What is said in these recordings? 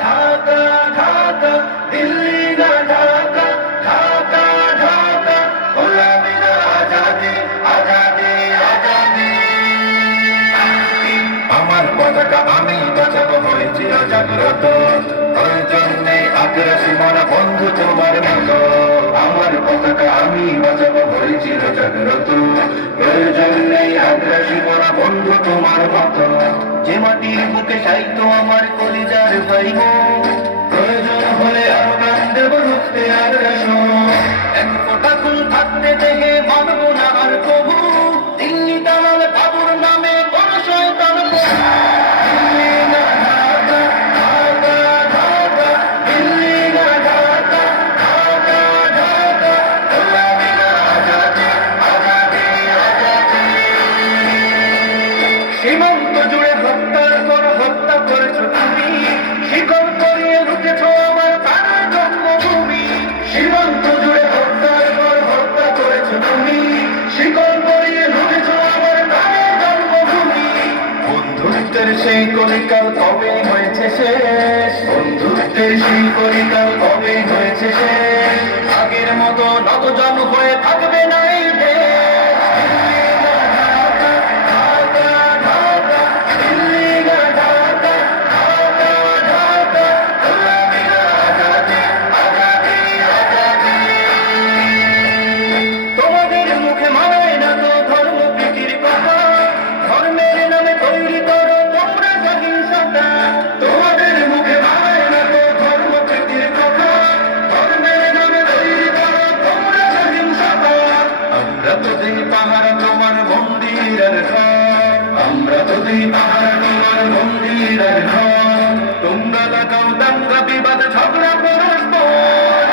ঢাকা ঢাকা দিল্লি না ঢাকা ঢাকা ঢাকা গোলামি না আজাদি আজাদি আজাদি আমার পতাকা আমি বাঁচাবো হয়েছি জাগ্রত প্রয়োজন নেই আগ্রাসী মনা বন্ধু তোমার মতো আমার পতাকা আমি বাঁচাবো হয়েছিল জাগ্রত প্রয়োজন নেই আগ্রাসী মনা বন্ধু তোমার মতো যে মাটির বুকে সাইতো আমার কলিজার ভাই প্রয়োজন হলে আরো গান দেব রুখতে আগ্রাসন এক ফোঁটা খুন থাকতে দেখে মানব না আর কবু দিল্লি দালাল বাবুর নামে কোন শয়তান সীমান্ত জুড়ে হত্যার পর হত্যা করেছ তুমি শিকল করিয়ে লুটেছ আমার প্রাণের জন্মভূমি সীমান্ত জুড়ে হত্যার পর হত্যা করেছ তুমি শিকল করিয়ে লুটেছ আমার প্রাণের জন্মভূমি বন্ধুত্বের সেই কলিকাল কবে হয়েছে শেষ বন্ধুত্বের সেই কলিকাল কবে হয়েছে শেষ আগের মতো নতজন হয়ে থাকবে না এই দেশ আমরা তো দিই পাহাড় তোমার মন্দিরের ঘর তোমরা লাগাও দাঙ্গা বিবাদ ঝগড়া পরস্পর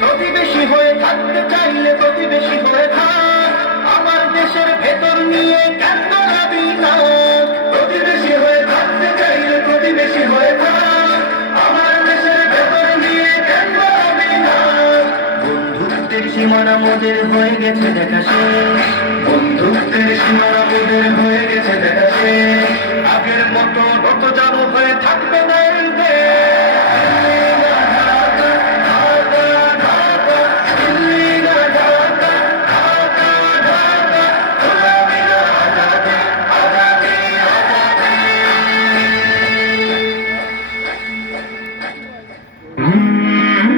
প্রতিবেশী হয়ে থাকতে চাইলে প্রতিবেশী হয়ে থাক আমার দেশের ভেতর নিয়ে কেন দাবি না প্রতিবেশী হয়ে থাকতে চাইলে প্রতিবেশী হয়ে থাক আমার দেশের ভেতর নিয়ে কেন দাবি না বন্ধুত্বের সীমানা মোদের হয়ে গেছে দেখা শেষ বন্ধুত্বের সীমানা মোদের হয়ে গেছে দেখা শেষ আগের মতো নত জানো হয়ে থাকবে না